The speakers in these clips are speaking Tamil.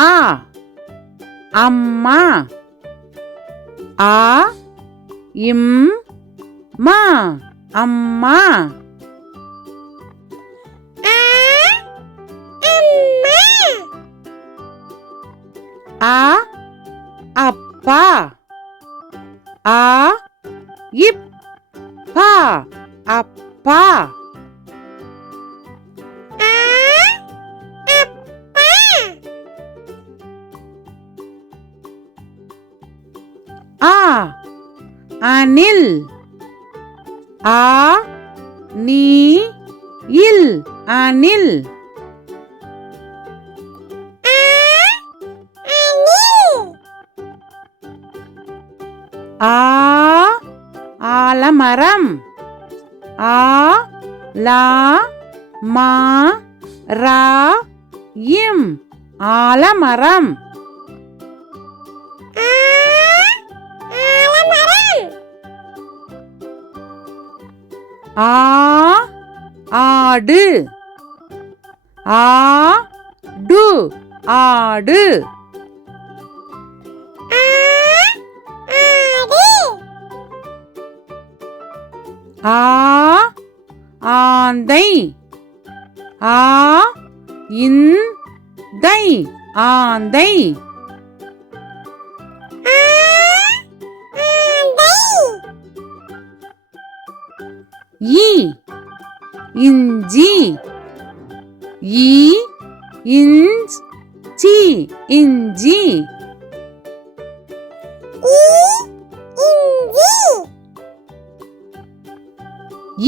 ஆ அம்மா. ஆ இம் மா அம்மா. ஆ அப்பா. ஆ இப்பா அப்பா. ஆ அணில். ஆ நீ இல் அணில். ஆ ஆலமரம். ஆ லா மா ரா இம் ஆலமரம். ஆ ஆடு. ஆ டு ஆடு. ஆ ஆந்தை. ஆ இந்தை ஆந்தை. ஈ இஞ்சி. ஈ இஞ்சி இஞ்சி.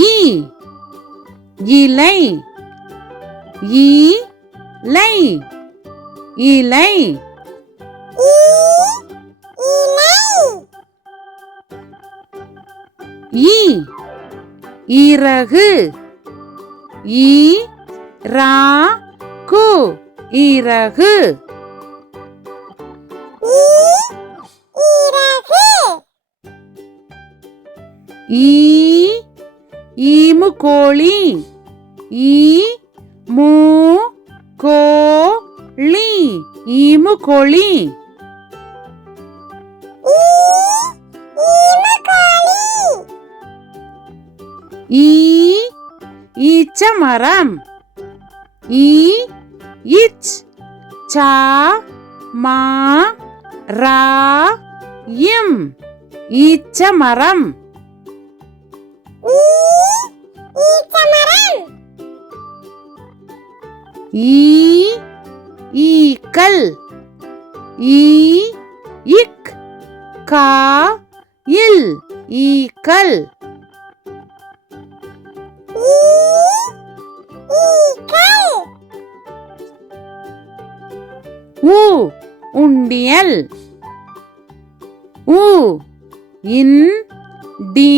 ஈ இலை. இலை இலை. ஈ இறகு. ஈ ரா கு இறகு. ஈ ஈமுக்கோழி. ஈ மூ கோழி ஈமுக்கோழி. ஈ ஈச்சமரம். ஈ இச் சா மா ரா இம் ஈச்சமரம். ஈ ஈக்கள். ஈ இக் கா இல் ஈக்கள். ஊ உண்டியல். ஊ இன் டி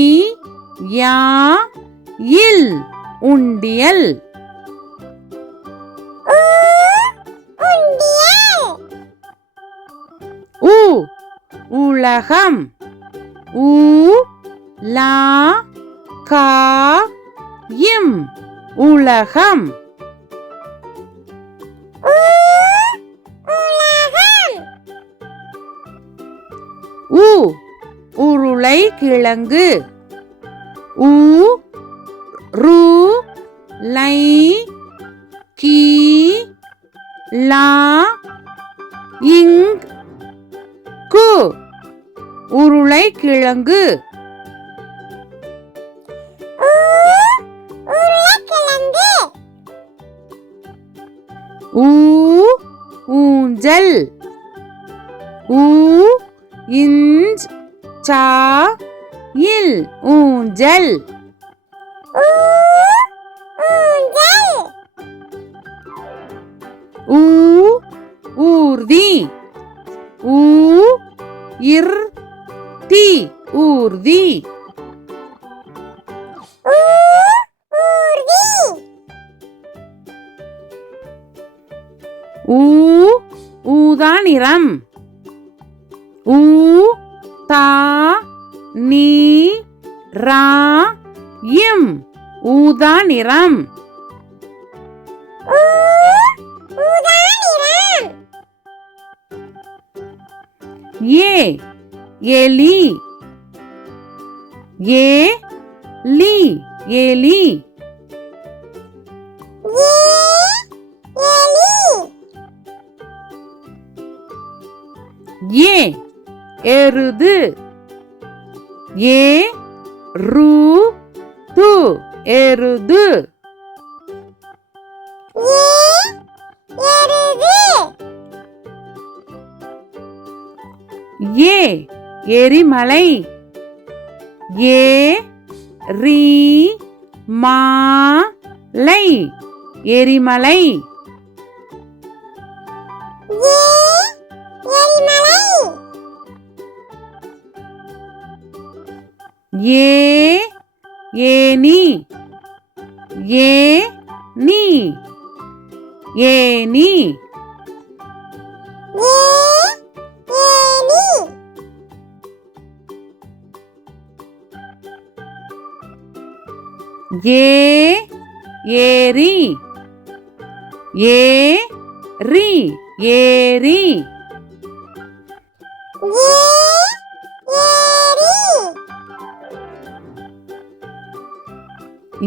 யா இல் உண்டியல். ஊ உலகம். ஊ லா கா இம் உலகம். ஊ உருளை கிழங்கு. ஊ ரு லை கி லா இங் கு உருளை கிழங்கு. ஊ ஊஞ்சல். ஊ இஞ்ச் சா இல் ஊஞ்சல். ஊ ஊர்தி. ஊ இர் தி ஊர்தி. ஊ ஊதா நிறம். ஊ தா நீ ரா இம் ஊதா நிறம். ஏ எலி ஏ லி எலி ஏ எருது ஏ ரு து எருது ஏ எரிமலை ஏ ரி மா லை எரிமலை ஏ ஏனி ஏ நீ ஏனி ஏ ஏரி ஏ ரி ஏரி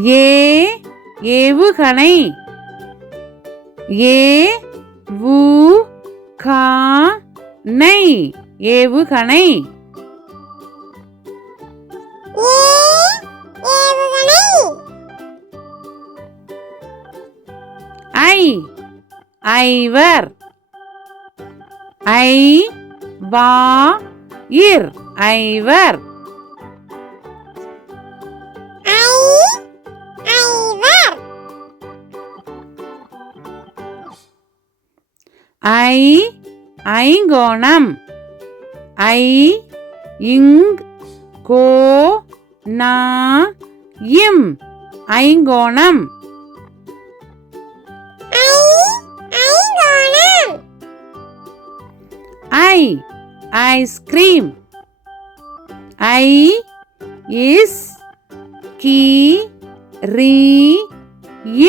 ஏ ஏவுகணை ஏ வு கா நை ஏவுகணை ஐ ஐவர் ஐ வா இர் ஐவர் ஐ ஐங்கோணம் ஐ இங் கோ நா இம் ஐங்கோணம் ஐ ஐஸ்கிரீம் ஐ இஸ் கி ரி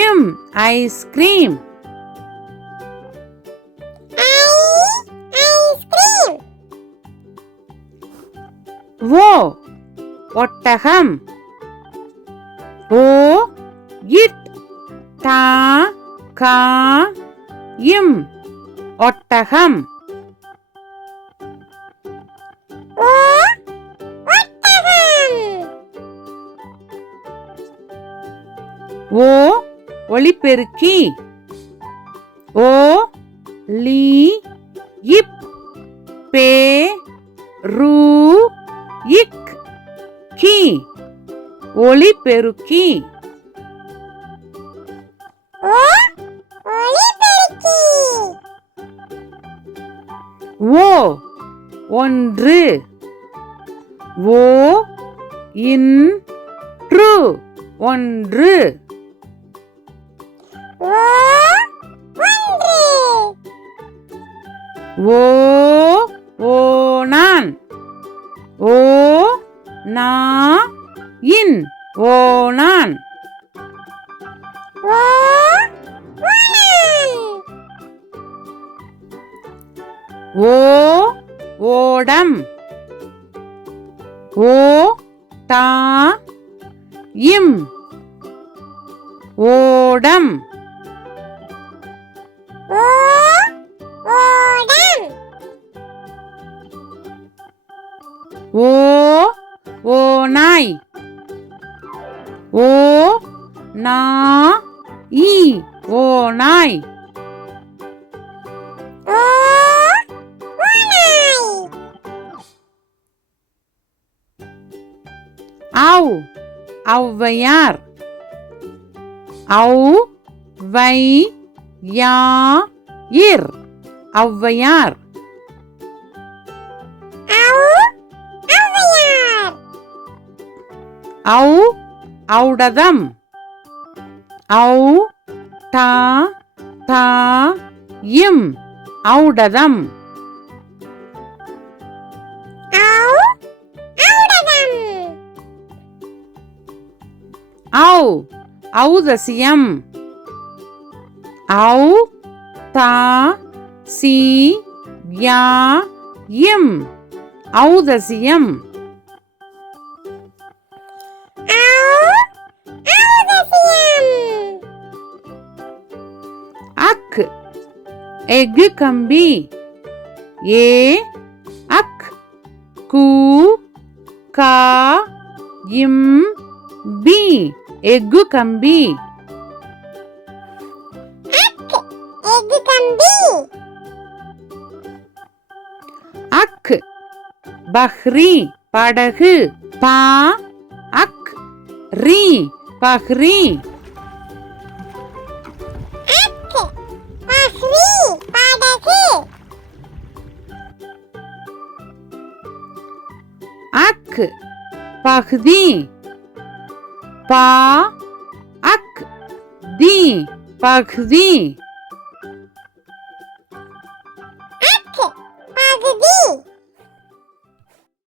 இம் ஐஸ்கிரீம் ஓ ஒட்டகம் ஓ இட் டா கா இம் ஒட்டகம் ஓ ஒலிபெருக்கி ஓ லி இப் பே ரு இக் கி ஒலிபெருக்கி ஓ ஒன்று ஓ இன்று ஒன்று ஓ ஓணான் ஓ நா இன் ஓணான் ஓ ஓடம் ஓ டா இம் ஓடம் ஓ ஓநாய் ஓ நா இ ஓநாய் ஔ ஔவையார் ஔ வை யா இர் ஔவையார் ஔ ஔடதம் ஔ டா தா இம் ஔடதம் ஔ ஔதசியம் ஔ தா சி யா இம் ஔதசியம் அக் எஃகு கம்பி ஏ அக் கு கா இம் பி எஃகு கம்பி அக் பஹ்ரி படகு பா அக் ரி பஹ்ரி அக் பஹ்தி பா அக் தி பஹ்தி